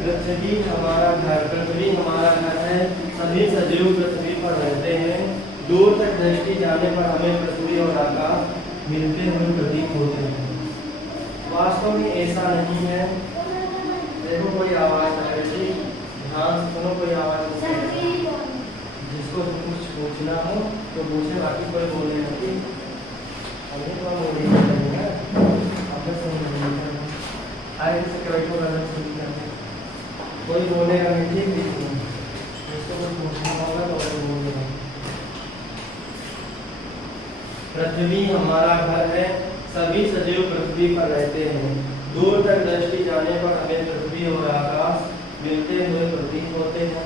पृथ्वी हमारा घर, पृथ्वी हमारा घर है। सभी सजीव पृथ्वी पर रहते हैं। दूर तक दृष्टि जाने पर हमें पृथ्वी और आकाश मिलते हुए प्रतीत होते हैं। वास्तव में ऐसा नहीं है। देखो कोई आवाज आ रही, ध्यान से सुनो, कोई आवाज आ रही। जिसको कुछ पूछना हो तो पूछे, बाकी कोई बोले नहीं। हमें तो बोली नहीं है, अब सुन नहीं आए से कभी को गलत सुन करते कोई बोलेगा नहीं, ठीक है। जिसको कुछ पूछना होगा तो वही बोलेगा। पृथ्वी हमारा घर है। सभी सजीव पृथ्वी पर रहते हैं। दूर तक दृष्टि जाने पर हमें पृथ्वी और आकाश मिलते हुए प्रतीत होते हैं।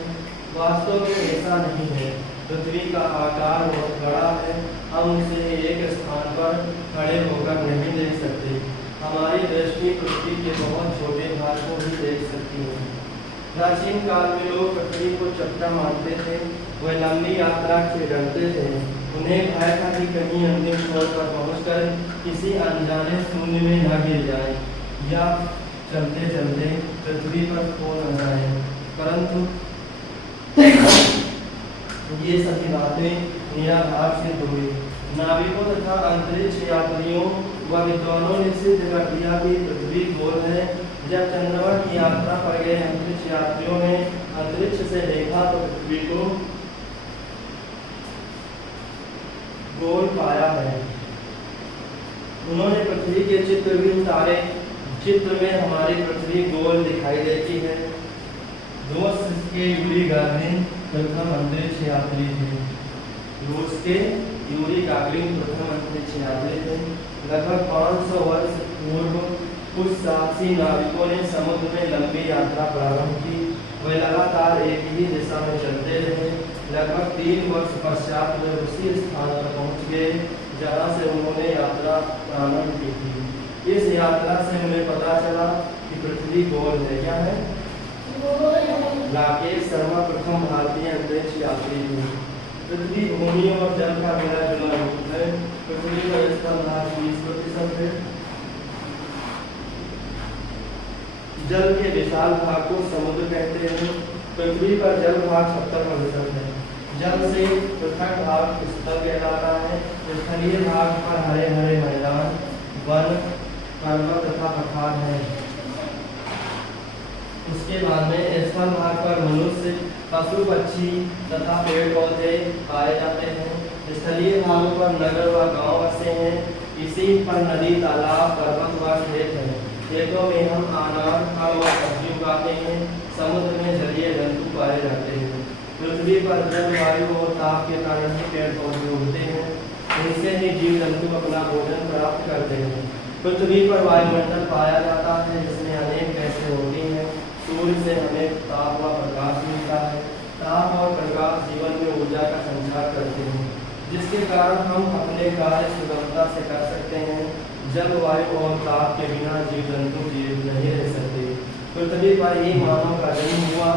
वास्तव में ऐसा नहीं है। पृथ्वी का आकार बहुत बड़ा है। हम उसे एक स्थान पर खड़े होकर नहीं देख सकते। हमारी दृष्टि पृथ्वी के बहुत छोटे भाग को ही देख सकती है। प्राचीन काल में लोग पृथ्वी को चपटा मानते थे। वह लंबी यात्रा से डरते थे। उन्हें भय था कि कहीं अंतिम छोर पर पहुंचकर किसी अनजाने शून्य में न गिर जाए या चलते चलते पृथ्वी पर खो न जाए। परंतु ये सभी बातें निराधार सिद्ध हुई। नाविकों तथा अंतरिक्ष यात्रियों व विद्वानों ने सिद्ध कर दिया कि पृथ्वी गोल है। जब चंद्रमा की यात्रा पर गए अंतरिक्ष यात्रियों ने अंतरिक्ष से देखा तो पृथ्वी को गोल पाया है। उन्होंने पृथ्वी के चित्रहीन तारे चित्र में हमारी पृथ्वी गोल दिखाई देती है। रूस के यूरी गागरिन प्रथम अंतरिक्ष यात्री थे। रूस के यूरी गागरिन प्रथम अंतरिक्ष यात्री थे। लगभग 500 वर्ष पूर्व कुछ साहसी नाविकों ने समुद्र में लंबी यात्रा प्रारंभ की। वे लगातार एक ही दिशा में चलते रहे। लगभग 3 वर्ष पश्चात वे उसी स्थान पर पहुंच गए जहां से उन्होंने यात्रा प्रारंभ की थी। इस यात्रा से उन्हें पता चला कि पृथ्वी गोल है। क्या है? राकेश शर्मा प्रथम भारतीय अंतरिक्ष यात्री थे। पृथ्वी भूमि और जल का मिला जुला रूप है। पृथ्वी का स्थलभाग 20% है। जल के विशाल भाग को समुद्र कहते हैं। पृथ्वी पर जल भाग 70% है। जल से पृथक भाग स्थल कहलाता है। स्थलीय भाग पर हरे हरे मैदान, वन, पर्वत तथा पठार है। उसके बाद में स्थल भाग पर मनुष्य, पशु पक्षी तथा पेड़ पौधे पाए जाते हैं। स्थलीय भागों पर नगर व गांव बसे हैं। इसी पर नदी, तालाब, पर्वत व खेत है। खेतों में हम अनाज, फल व सब्जी उगाते हैं। समुद्र में जलीय जंतु पाए जाते हैं। पृथ्वी पर जलवायु और ताप के कारण ही पेड़ पौधे उगते हैं। इनसे ही जीव जंतु अपना भोजन प्राप्त करते हैं। पृथ्वी पर वायुमंडल पाया जाता है जिसमें अनेक गैसें होती हैं। सूर्य से हमें ताप व प्रकाश मिलता है। ताप और प्रकाश जीवन में ऊर्जा का संचार करते हैं, जिसके कारण हम अपने कार्य सुगमता से कर सकते हैं। जल, वायु और ताप के बिना जीव जंतु जीवित नहीं रह सकते। पृथ्वी पर ही मानव का जन्म हुआ।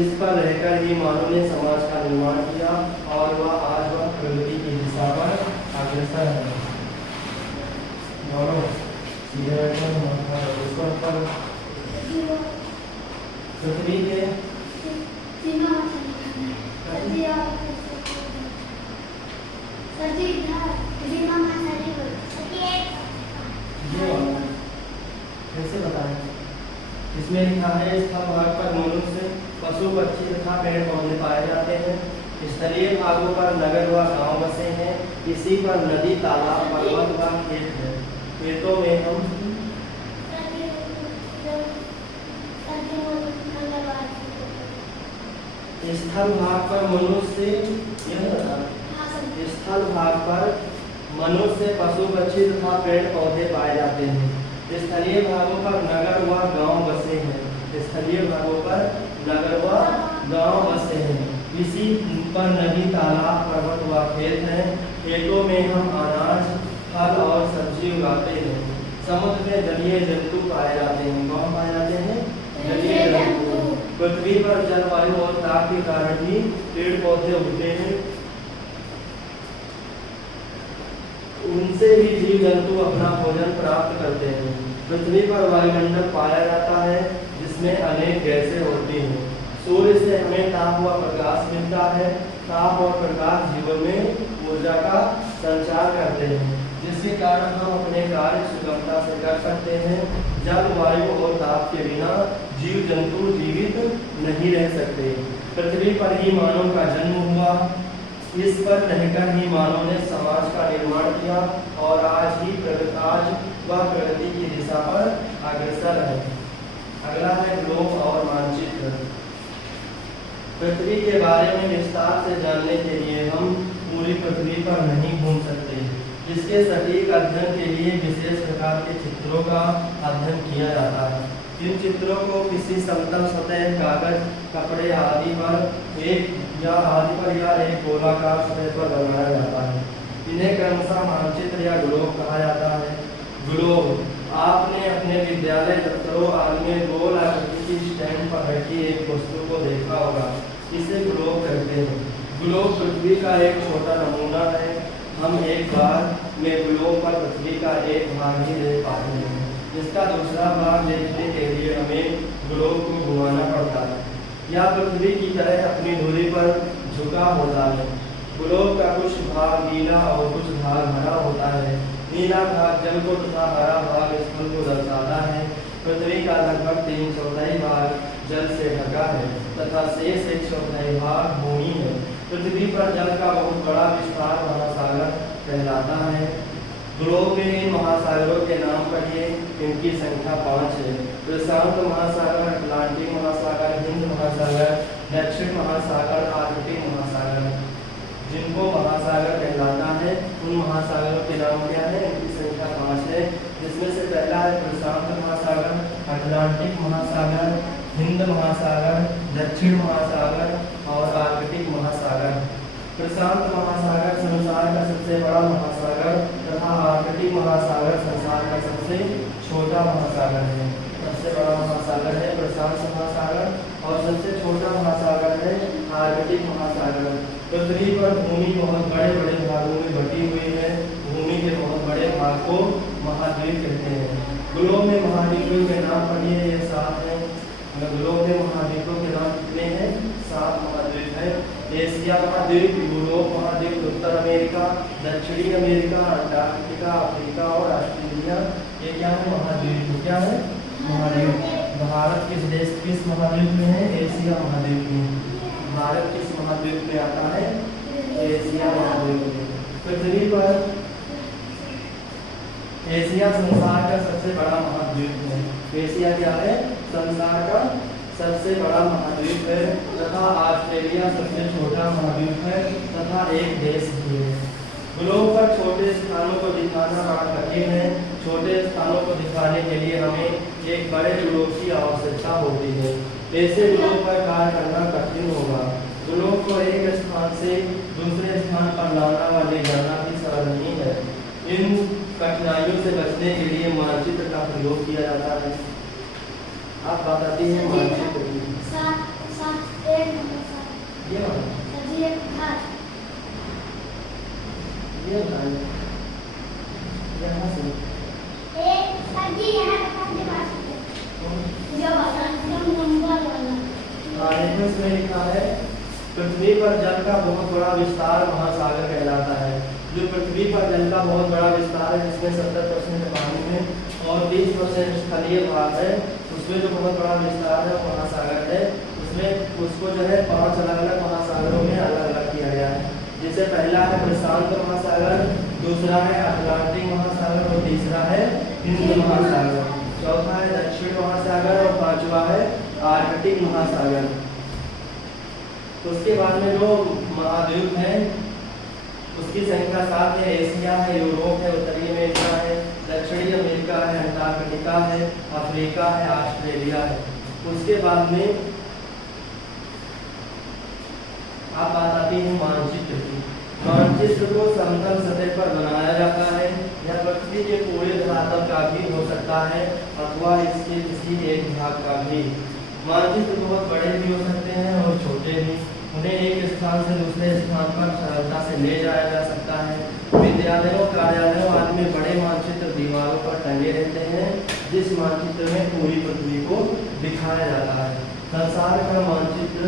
इस पर रहकर ही मानव ने समाज का निर्माण किया और वह आज वह प्रगति की दिशा पर अग्रसर है। पृथ्वी के कैसे बताएं? इसमें लिखा है स्थल भाग पर मनुष्य, पशु पक्षी तथा पेड़ पौधे पाए जाते हैं। स्थलीय भागों पर नगर व गांव बसे हैं। इसी पर नदी, तालाब, पर्वत व खेत है। खेतों में हम स्थल भाग पर मनुष्य, स्थल भाग पर मनुष्य, पशु पक्षी तथा पेड़ पौधे पाए जाते हैं। स्थलीय भागों पर नगर व गांव बसे हैं। स्थलीय भागों पर नगर व गांव बसे हैं। इसी पर नदी, तालाब, पर्वत व खेत हैं। खेतों में हम अनाज, फल और सब्जी उगाते हैं। समुद्र में जलीय जंतु पाए जाते हैं। कौन पाए जाते हैं? जलीय जंतु। पृथ्वी पर जलवायु और ताप के कारण ही पेड़ पौधे उगते हैं। उनसे ही जीव जंतु अपना भोजन प्राप्त करते हैं। पृथ्वी पर वायुमंडल पाया जाता है जिसमें अनेक गैसें होती हैं। सूर्य से हमें ताप व प्रकाश मिलता है। ताप और प्रकाश जीवन में ऊर्जा का संचार करते हैं, जिसके कारण हम अपने कार्य सुगमता से कर सकते हैं। जल, वायु और ताप के बिना जीव जंतु जीवित नहीं रह सकते। पृथ्वी पर ही मानव का जन्म हुआ। इस पर रहकर ही मानव ने समाज का निर्माण किया और आज वह प्रगति की दिशा पर अग्रसर है। अगला है ग्लोब और मानचित्र। पृथ्वी के बारे में विस्तार से जानने के लिए हम पूरी पृथ्वी पर नहीं घूम सकते। इसके सटीक अध्ययन के लिए विशेष प्रकार के चित्रों का अध्ययन किया जाता है। इन चित्रों को किसी समतल सतह, कागज, कपड़े आदि पर एक गोलाकार सतह पर बनाया जाता है। इन्हें क्रमशः मानचित्र या ग्लोब कहा जाता है। ग्लोब आपने अपने विद्यालय दफ्तरों आदि में गोल आकृति की स्टैंड पर रखी एक वस्तु को देखा होगा। इसे ग्लोब कहते हैं। ग्लोब पृथ्वी का एक छोटा नमूना है। हम एक बार में ग्लोब पर पृथ्वी का एक भाग ही देख पाते हैं। इसका दूसरा भाग देखने के लिए हमें ग्लोब को घुमाना पड़ता है। यह पृथ्वी की तरह अपनी धुरी पर झुका होता है। ग्लोब का कुछ भाग नीला और कुछ भाग हरा होता है। नीला भाग जल को तथा हरा भाग स्थल को दर्शाता है। पृथ्वी का लगभग 3/4 भाग जल से ढका है तथा शेष 1/4 भाग भूमि है। पृथ्वी पर जल का बहुत बड़ा विस्तार महासागर कहलाता है। ग्लोब में इन महासागरों के नाम पढ़िए, इनकी संख्या 5 है। प्रशांत महासागर, अटलांटिक महासागर, हिंद महासागर, दक्षिण महासागर, आर्कटिक महासागर। जिनको महासागर कहलाता है उन महासागरों के नाम क्या है, इनकी संख्या 5 है। जिसमें से पहला है प्रशांत महासागर, अटलांटिक महासागर, हिंद महासागर, दक्षिण महासागर और आर्कटिक महासागर। प्रशांत महासागर संसार का सबसे बड़ा महासागर तथा आर्कटिक महासागर संसार का सबसे छोटा महासागर है। सबसे बड़ा महासागर है प्रशांत महासागर और सबसे छोटा महासागर है आर्कटिक महासागर। पृथ्वी पर भूमि बहुत बड़े बड़े भागों में बटी हुई है। भूमि के बहुत बड़े भाग को महाद्वीप कहते हैं। ग्लोब में महाद्वीपों के नाम पढ़िए, ये 7 हैं। ग्लोब में महाद्वीपों के नाम कितने हैं, 7 महाद्वीप है। एशिया महाद्वीप, यूरोप महाद्वीप, उत्तर अमेरिका, दक्षिणी अमेरिका, अंटार्कटिका, अफ्रीका और ऑस्ट्रेलिया। ये क्या है, महाद्वीप। क्या है, महाद्वीप। भारत किस महाद्वीप में है, एशिया महाद्वीप में। भारत किस महाद्वीप में आता है, एशिया महाद्वीप में। पृथ्वी पर एशिया संसार का सबसे बड़ा महाद्वीप है। एशिया क्या है, संसार का सबसे बड़ा महाद्वीप है तथा ऑस्ट्रेलिया सबसे छोटा महाद्वीप है तथा एक देश भी है। ग्लोब पर छोटे स्थानों को दिखाना बड़ा कठिन है। छोटे स्थानों को दिखाने के लिए हमें एक बड़े ग्लोब की आवश्यकता होती है। ऐसे ग्लोब पर कार्य करना कठिन होगा। ग्लोब को एक स्थान से दूसरे स्थान पर लाना व ले जाना भी सरल नहीं है। इन कठिनाइयों से बचने के लिए मानचित्र का प्रयोग किया जाता है। आप बताती हैं मानचित्र की। ये यहाँ से इसमें लिखा है पृथ्वी पर जल का बहुत बड़ा विस्तार महासागर कहलाता है। जो पृथ्वी पर जल का बहुत बड़ा विस्तार है जिसमें 70% पानी में और 20% स्थलीय भाग है, उसमें जो बहुत बड़ा विस्तार है महासागर है। उसमें उसको जो है 5 अलग अलग महासागरों में अलग अलग किया गया है। जिससे पहला है प्रशांत महासागर, दूसरा है अटलांटिक महासागर और तीसरा है हिंद महासागर, चौथा है दक्षिण महासागर और पांचवा है आर्कटिक महासागर। उसके बाद में जो महाद्वीप है उसकी संख्या 7 है। एशिया है, यूरोप है, उत्तरी अमेरिका है, दक्षिणी अमेरिका है, अंटार्कटिका है, अफ्रीका है, ऑस्ट्रेलिया है। उसके बाद में आप बात आती है मानचित्र की। मानचित्र को समतल सतह पर बनाया जाता है। यह पृथ्वी के पूरे धरातल का भी हो सकता है अथवा इसके किसी एक भाग का भी। मानचित्र बहुत बड़े भी हो सकते हैं और छोटे भी। उन्हें एक स्थान से दूसरे स्थान पर सरलता से ले जाया जा सकता है। विद्यालयों, कार्यालयों आदि में बड़े मानचित्र दीवारों पर टंगे रहते हैं जिस मानचित्र में पूरी पृथ्वी को दिखाया जाता है। संसार का मानचित्र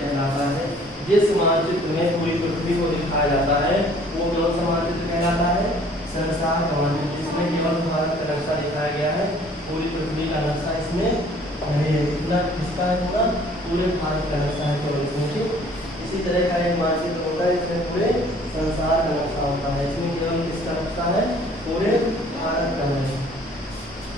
कहलाता है। जिस मानचित्र में पूरी पृथ्वी को दिखाया जाता है वो कौन सा मानचित्र कहलाता है, संसार का मानचित्र। इसमें केवल भारत का नक्शा दिखाया गया है, पूरी पृथ्वी का नक्शा इसमें इतना किसका है, पूरा पूरे भारत का नक्शा है केवल इसमें। इसी तरह का एक मानचित्र होता है इसमें पूरे संसार का नक्शा होता है। इसमें केवल किसका नक्शा है, पूरे भारत का नक्शा।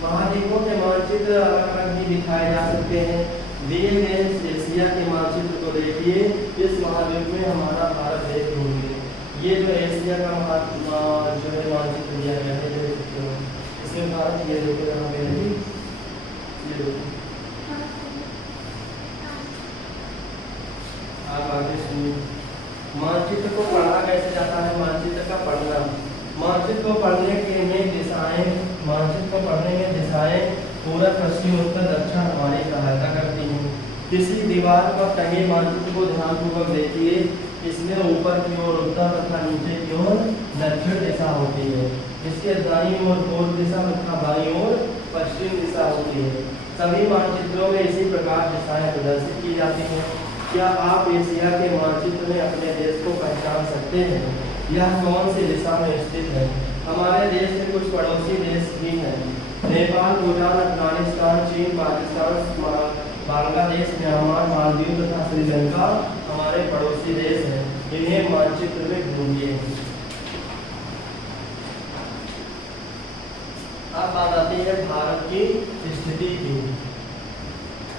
महाद्वीपों के मानचित्र अलग अलग भी दिखाए जा सकते हैं। दिए गए एशिया के मानचित्र को देखिए, इस महाद्वीप में हमारा भारत देश होंगे। ये जो एशिया का जो है मानचित्र दिया गया है देख सकते हो, इसमें भारत ये देखिए यहाँ पे ये देखिए। आप आगे सुनिए। मानचित्र को पढ़ा कैसे जाता है, मानचित्र का पढ़ना। मानचित्र को पढ़ने के में दिशाएं, मानचित्र को पढ़ने में दिशाएं पूरब, पश्चिम, उत्तर, दक्षिण हमारी सहायता करती हैं। किसी दीवार पर टंगे मानचित्र को ध्यानपूर्वक देखिए। इसमें ऊपर की ओर उत्तर तथा नीचे की ओर दक्षिण दिशा होती है। इसके दाईं ओर पूर्व दिशा तथा बाईं ओर पश्चिम दिशा होती है। सभी मानचित्रों में इसी प्रकार दिशाएं प्रदर्शित की जाती हैं। क्या आप एशिया के मानचित्र में अपने देश को पहचान सकते हैं? यह कौन सी दिशा में स्थित है? हमारे देश के कुछ पड़ोसी देश भी हैं। नेपाल, भूटान, अफगानिस्तान, चीन, पाकिस्तान, बांग्लादेश, म्यांमार, मालदीव तथा श्रीलंका हमारे पड़ोसी देश हैं। इन्हें मानचित्र में ढूंढिए। अब बात आती है भारत की स्थिति की।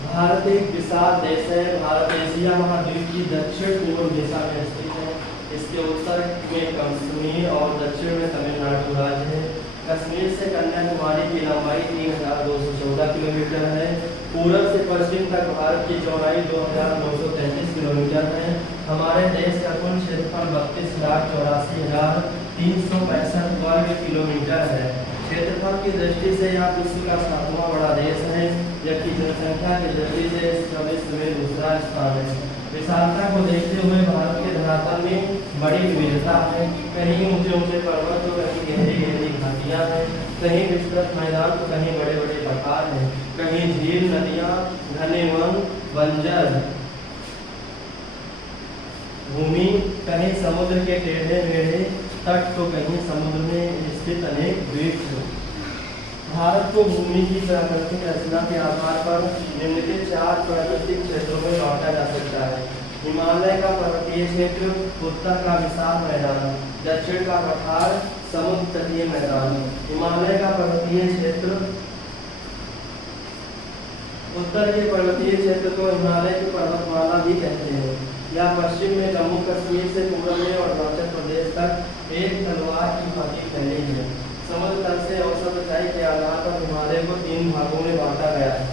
भारत एक विशाल देश है। भारत एशिया महाद्वीप की दक्षिण पूर्व दिशा में स्थित है। इसके उत्तर में कश्मीर और दक्षिण में तमिलनाडु राज्य है। कश्मीर से कन्याकुमारी की लंबाई 3214 किलोमीटर है। पूरब से पश्चिम तक भारत की चौड़ाई 2933 किलोमीटर है। हमारे देश का कुल क्षेत्रफल 32,84,365 वर्ग किलोमीटर है। क्षेत्रफल की दृष्टि से यह विश्व का 7वां बड़ा देश है, जबकि जनसंख्या की दृष्टि से इसका विश्व में दूसरा स्थान है। विशालता को देखते हुए भारत के धरातल में बड़ी विविधता है। कहीं ऊंचे ऊंचे पर्वत तो कहीं गहरी गहरी घाटियां हैं, कहीं विस्तृत मैदान तो कहीं बड़े बड़े पहाड़ हैं, कहीं झील, नदियां, घने वन, बंजर भूमि, कहीं समुद्र के टेढ़े मेढ़े तट तो कहीं समुद्र में स्थित अनेक द्वीप हैं। भारत को भूमि की प्राकृतिक रचना के आधार पर निम्नलिखित 4 प्राकृतिक क्षेत्रों में बांटा जा सकता है। हिमालय का पर्वतीय क्षेत्र, उत्तर का विशाल मैदान, दक्षिण का पठार, समुद्र तटीय मैदान। हिमालय का पर्वतीय क्षेत्र, उत्तर के पर्वतीय क्षेत्र को हिमालय की पर्वतमाला भी कहते हैं। यह पश्चिम में जम्मू कश्मीर से पूर्व में और अरुणाचल प्रदेश तक एक तलवार की भांति फैली है। समुद्र तल से औसत ऊंचाई के आधार पर हिमालय को 3 भागों में बांटा गया है।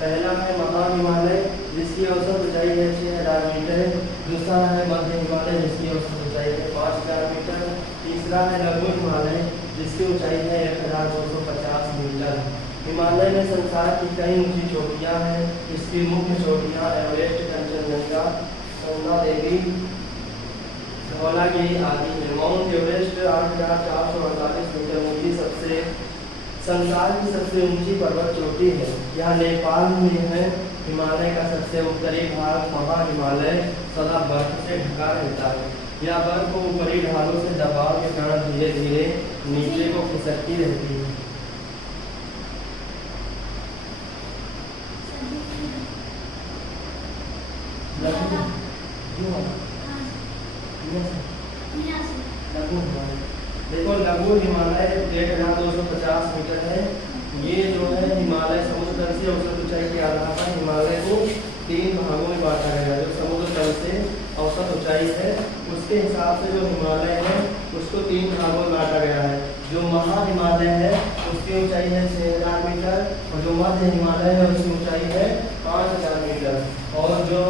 पहला है महा हिमालय, जिसकी औसत ऊंचाई है 6000 मीटर। दूसरा है मध्य हिमालय, जिसकी औसत ऊंचाई है 5000 मीटर। तीसरा है लघु हिमालय, जिसकी ऊंचाई है 1250 मीटर। हिमालय में संसार की कई ऊंची चोटियां हैं। इसकी मुख्य चोटियां एवरेस्ट, कंचनजंगा, गंगा देवी, धौलागिरी आदि है। माउंट एवरेस्ट 8448 मीटर ऊंची संसार की सबसे ऊंची पर्वत चोटी है। यह नेपाल में है। हिमालय का सबसे उत्तरी भाग महा हिमालय सदा बर्फ से ढका रहता है। यह बर्फ ऊपरी ढालों से दबाव के कारण धीरे धीरे नीचे को खिसकती रहती है। देखो लघु हिमालय 1250 मीटर है। ये जो है हिमालय समुद्र तल से औसत ऊंचाई के आधार पर हिमालय को 3 भागों में बांटा गया है। जो समुद्र तल से औसत ऊंचाई है उसके हिसाब से जो हिमालय है उसको 3 भागों में बांटा गया है। जो महा हिमालय है उसकी ऊंचाई है 6000 मीटर और जो मध्य हिमालय है उसकी ऊंचाई है 5000 मीटर और जो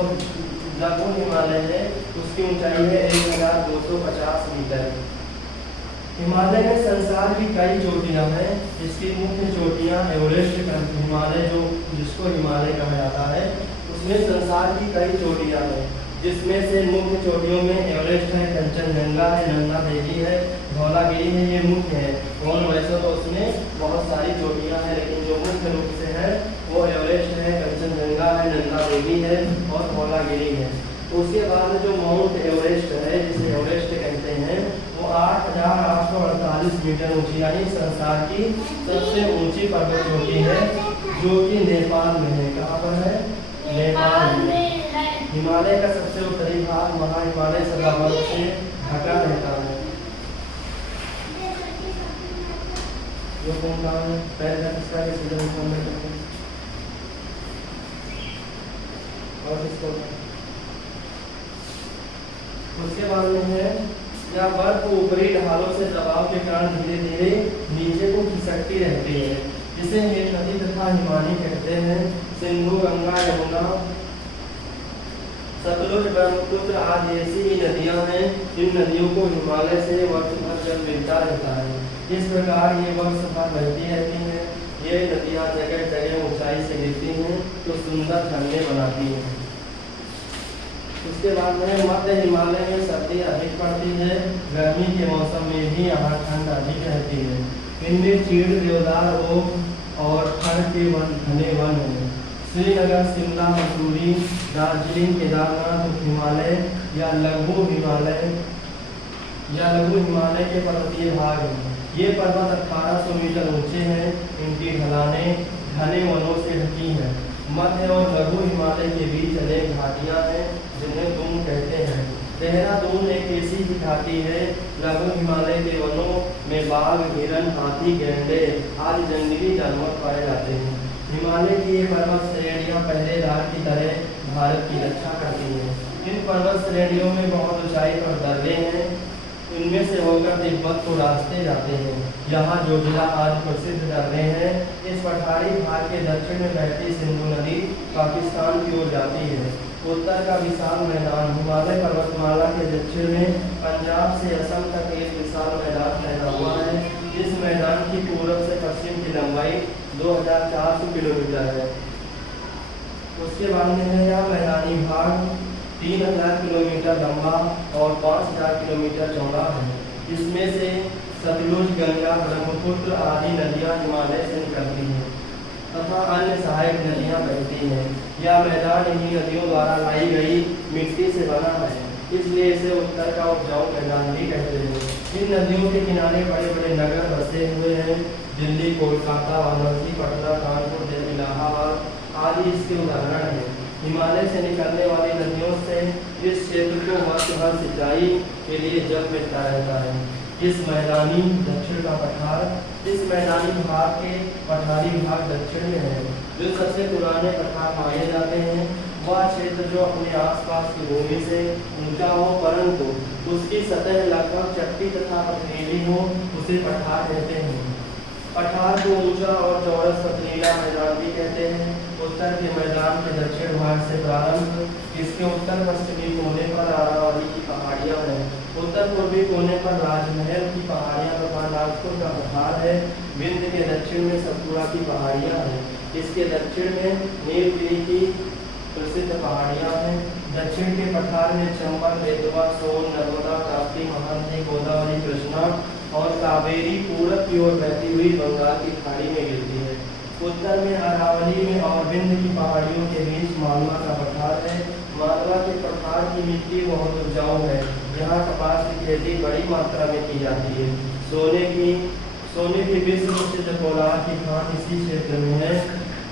लघु हिमालय है उसकी ऊंचाई है 1250 मीटर। हिमालय में संसार की कई चोटियां हैं। इसकी मुख्य चोटियां एवरेस्ट हिमालय जो जिसको हिमालय कहा जाता है उसमें संसार की कई चोटियां हैं, जिसमें से मुख्य चोटियों में एवरेस्ट है, कंचनजंगा है, नंदा देवी है, धौलागिरी है, ये मुख्य है। और वैसे तो उसमें बहुत सारी चोटियां हैं, लेकिन जो मुख्य रूप से है वो एवरेस्ट है, कंचनजंगा है, नंदा देवी है और धौलागिरी है। उसके बाद जो माउंट एवरेस्ट है जिसे एवरेस्ट कहते हैं वो 8848 मीटर ऊंची यानी संसार की सबसे ऊंची पर्वत चोटी है, जो कि नेपाल में है। कहाँ पर है? नेपाल में। हिमालय का सबसे उत्तरी भाग महा हिमालय सदा बर्फ से ढका रहता है। जो कौन सा है? पहला किसका है? सीधा ऊपर में करते हैं और इसको उसके बाद में है यह बर्फ ऊपरी ढालों से दबाव के कारण धीरे धीरे नीचे को खिसकती रहती है, जिसे हेठ नदी तथा हिमानी कहते हैं। सिंधु, गंगा, यमुना, सतलुज, ब्रह्मपुत्र आदि ऐसी ही नदियां हैं। इन नदियों को हिमालय से वर्ष भर जल मिलता रहता है। इस प्रकार ये वर्ष भर बहती रहती हैं। ये नदियां जगह जगह ऊंचाई से गिरती हैं तो सुंदर झरने बनाती हैं। उसके बाद में मध्य हिमालय में सर्दी अधिक पड़ती है। गर्मी के मौसम में भी यहाँ ठंड अधिक रहती है। इनमें चीड़, देवदार, ओक और फर के घने वन हैं। श्रीनगर, शिमला, मसूरी, दार्जिलिंग, केदारनाथ हिमालय या लघु हिमालय के पर्वतीय भाग हैं। ये पर्वत 1800 मीटर ऊंचे हैं। इनकी ढलानें घने वनों से ढकी हैं। मध्य और लघु हिमालय के बीच अनेक घाटियां हैं जिन्हें तुम कहते हैं। देहरादून एक ऐसी ही घाटी है, लघु हिमालय के वनों में बाघ, हिरण, हाथी, गैंडे आदि जंगली जानवर पाए जाते हैं। हिमालय की ये पर्वत श्रेणियां पहरेदार की तरह भारत की रक्षा करती हैं। इन पर्वत श्रेणियों में बहुत ऊंचाई पर दर्रे हैं, इनमें से होकर तिब्बत को रास्ते जाते हैं। यहाँ जोजिला आज प्रसिद्ध दर्रे हैं। इस पठारी भाग के दक्षिण में बहती सिंधु नदी पाकिस्तान की ओर जाती है। उत्तर का विशाल मैदान हिमालय पर्वतमाला के दक्षिण में पंजाब से असम तक एक विशाल मैदान फैला हुआ है। इस मैदान की पूर्व से पश्चिम की लंबाई 2400 किलोमीटर है। उसके बाद में है यह मैदानी भाग 3000 किलोमीटर लंबा और 5000 किलोमीटर चौड़ा है। इसमें से सतलुज, गंगा, ब्रह्मपुत्र आदि नदियां हिमालय से निकलती हैं तथा अन्य सहायक नदियां बहती हैं। यह मैदान इन्हीं नदियों द्वारा लाई गई मिट्टी से बना है, इसलिए इसे उत्तर का उपजाऊ मैदान भी कहते हैं। इन नदियों के किनारे बड़े बड़े नगर बसे हुए हैं। दिल्ली, कोलकाता, वाराणसी, पटना, कानपुर, दिल्ली, इलाहाबाद आदि इसके उदाहरण हैं। हिमालय से निकलने वाली नदियों से इस क्षेत्र को वर्ष भर सिंचाई के लिए जल मिलता रहता है। इस मैदानी दक्षिण का पठार इस मैदानी भाग के पठारी भाग दक्षिण में है। जो सबसे पुराने पठार माने जाते हैं वह क्षेत्र जो अपने आसपास की भूमि से ऊंचा हो परंतु उसकी सतह लगभग चट्टी तथा पथरीली हो, उसे पठार कहते हैं। पठार को ऊंचा और चौरस पथरीला मैदान भी कहते हैं। उत्तर के मैदान के दक्षिण भाग से प्रारंभ इसके उत्तर पश्चिमी कोने पर अरावली की पहाड़ियां हैं। उत्तर पूर्वी कोने पर राजमहल की पहाड़ियां तथा नागपुर का पठार है। विंध्य के दक्षिण में सतपुड़ा की पहाड़ियां हैं। इसके दक्षिण में नीलगिरी की प्रसिद्ध पहाड़ियां हैं। दक्षिण के पठार में चंबल, बेतवा, सोन, नर्मदा, ताप्ती, महानदी, गोदावरी, कृष्णा और कावेरी पूरब की ओर बहती हुई बंगाल की खाड़ी में गिरती है। उत्तर में अरावली में और विंध्य की पहाड़ियों के बीच मालवा का पठार है। मालवा के पठार की मिट्टी बहुत उपजाऊ है। यहाँ कपास की खेती बड़ी मात्रा में की जाती है। सोने की विश्व प्रसिद्ध कोलार की खान इसी क्षेत्र में है।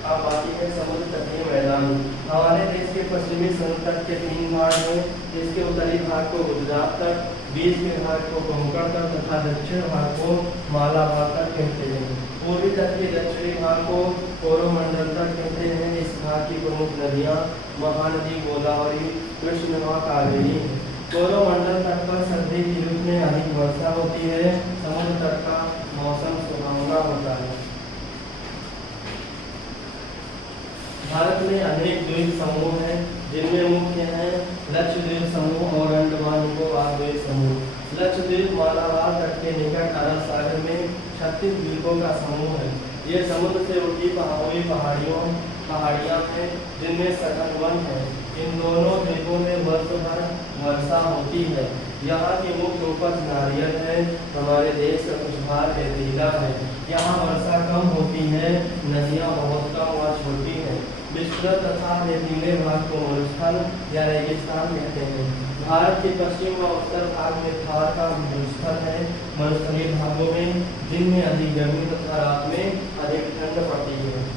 अब बाकी है समुद्र तटीय मैदान। हमारे देश के पश्चिमी समुद्र तट के 3 भाग हैं। इसके उत्तरी भाग को गुजरात तक, बीच के भाग को कोंकण तक तथा दक्षिण भाग को मालाबार तक कहते हैं। पूर्वी तट के दक्षिणी भाग को कोरोमंडल तक कहते हैं। इस भाग की प्रमुख नदियाँ महानदी, गोदावरी, कृष्ण व कावेरी हैं। कोरोमंडल तट पर सर्दी की ऋतु में अधिक वर्षा होती है। समुद्र तट का मौसम सुहावना होता है। भारत में अनेक द्वीप समूह हैं, जिनमें मुख्य हैं लक्षद्वीप समूह और अंडमान निकोबार द्वीप समूह। लक्षद्वीप मालाबार तट के निकट अरब सागर में 36 द्वीपों का समूह है। ये समुद्र से उठी हुई पहाड़ियाँ हैं, जिनमें सघन वन है। इन दोनों द्वीपों में वर्ष भर वर्षा होती है। यहाँ की मुख्य उपज नारियल है। हमारे देश का कुछ भाग रेतीला है। यहाँ वर्षा कम होती है, नदियाँ बहुत कम व छोटी हैं। विस्तृत तथा रेतीले भाग को मरुस्थल या रेगिस्तान कहते हैं। भारत के पश्चिम व उत्तर भाग में थार का मरुस्थल है। मरुस्थलीय भागों में दिन में अधिक गर्मी तथा रात में अधिक ठंड पड़ती है।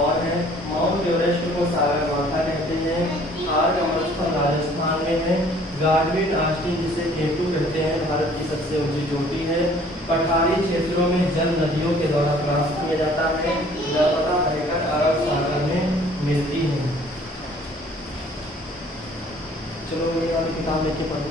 और है माउंट एवरेस्ट को सागरमाथा कहते हैं। थार का मरुस्थल राजस्थान में है। गार्डविन आस्टीन जिसे केटू कहते हैं भारत की सबसे ऊंची चोटी है। पठारी क्षेत्रों में जल नदियों के द्वारा प्राप्त किया जाता है। नर्मदा बहकर अरब सागर में मिलती है। चलो ये वाली किताब लेके पढ़ो।